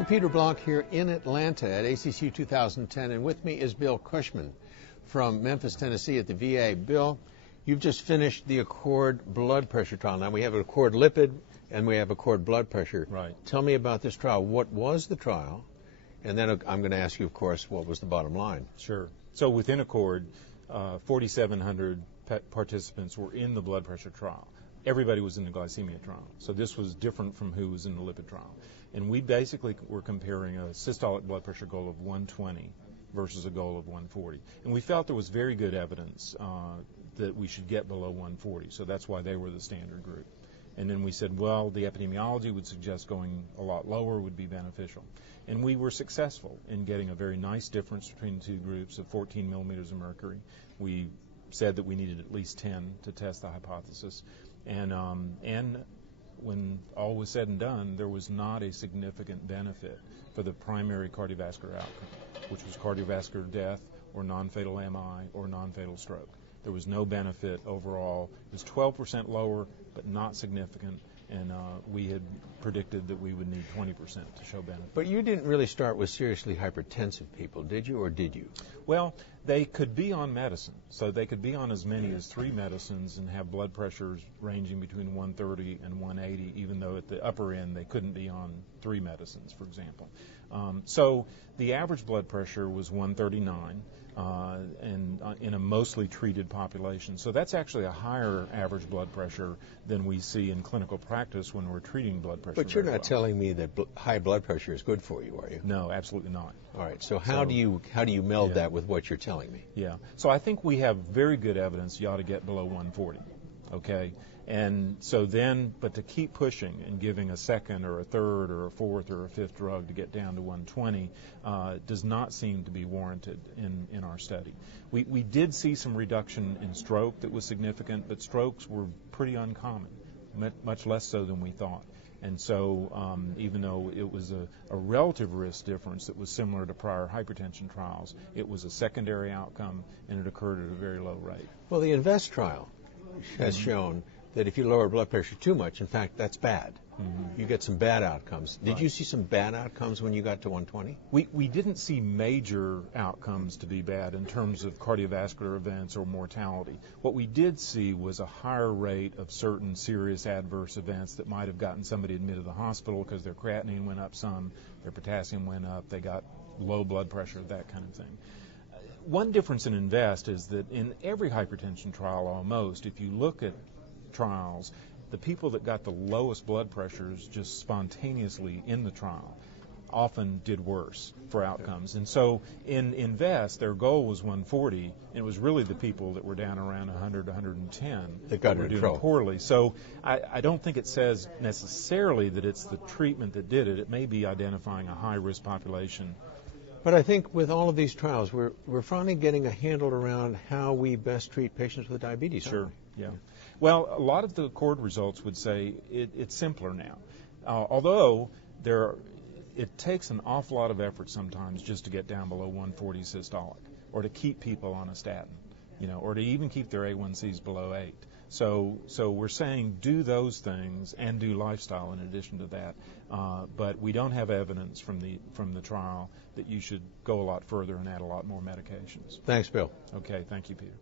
I'm Peter Block here in Atlanta at ACC 2010, and with me is Bill Cushman from Memphis, Tennessee at the VA. Bill, you've just finished the Accord blood pressure trial. Now, we have an Accord lipid and we have Accord blood pressure. Right. Tell me about this trial. What was the trial? And then I'm going to ask you, of course, what was the bottom line? Sure. So within Accord, 4,700 participants were in the blood pressure trial. Everybody was in the glycemia trial. So this was different from who was in the lipid trial. And we basically were comparing a systolic blood pressure goal of 120 versus a goal of 140. And we felt there was very good evidence that we should get below 140. So that's why they were the standard group. And then we said, well, the epidemiology would suggest going a lot lower would be beneficial. And we were successful in getting a very nice difference between the two groups of 14 millimeters of mercury. We said that we needed at least 10 to test the hypothesis. And when all was said and done, there was not a significant benefit for the primary cardiovascular outcome, which was cardiovascular death or non-fatal MI or non-fatal stroke. There was no benefit overall. It was 12% lower, but not significant, and we had predicted that we would need 20% to show benefit. But you didn't really start with seriously hypertensive people, did you, or did you? Well, they could be on medicine. So they could be on as many as 3 medicines and have blood pressures ranging between 130 and 180, even though at the upper end they couldn't be on 3 medicines, for example. So the average blood pressure was 139 and in a mostly treated population. So that's actually a higher average blood pressure than we see in clinical practice when we're treating blood pressure. But you're not telling me that high blood pressure is good for you, are you? No, absolutely not. All right. So how do you meld that with what you're telling me? Yeah. So I think we have very good evidence you ought to get below 140. Okay. And so then, but to keep pushing and giving a second or a third or a fourth or a fifth drug to get down to 120 does not seem to be warranted in our study. We did see some reduction in stroke that was significant, but strokes were pretty uncommon, much less so than we thought. And so even though it was a relative risk difference that was similar to prior hypertension trials, it was a secondary outcome and it occurred at a very low rate. Well, the INVEST trial has shown that if you lower blood pressure too much, in fact, that's bad. You get some bad outcomes. Did you see some bad outcomes when you got to 120? We didn't see major outcomes to be bad in terms of cardiovascular events or mortality. What we did see was a higher rate of certain serious adverse events that might have gotten somebody admitted to the hospital because their creatinine went up some, their potassium went up, they got low blood pressure, that kind of thing. One difference in INVEST is that in every hypertension trial almost, if you look at trials, the people that got the lowest blood pressures just spontaneously in the trial often did worse for outcomes. And so in INVEST, their goal was 140, and it was really the people that were down around 100, 110 that were doing poorly. So I don't think it says necessarily that it's the treatment that did it. It may be identifying a high-risk population. But I think with all of these trials, we're finally getting a handle around how we best treat patients with diabetes. Sure, yeah. Well, a lot of the Accord results would say it's simpler now. Although it takes an awful lot of effort sometimes just to get down below 140 systolic, or to keep people on a statin, or to even keep their A1Cs below 8. So we're saying do those things and do lifestyle in addition to that. But we don't have evidence from the trial that you should go a lot further and add a lot more medications. Thanks, Bill. Okay, thank you, Peter.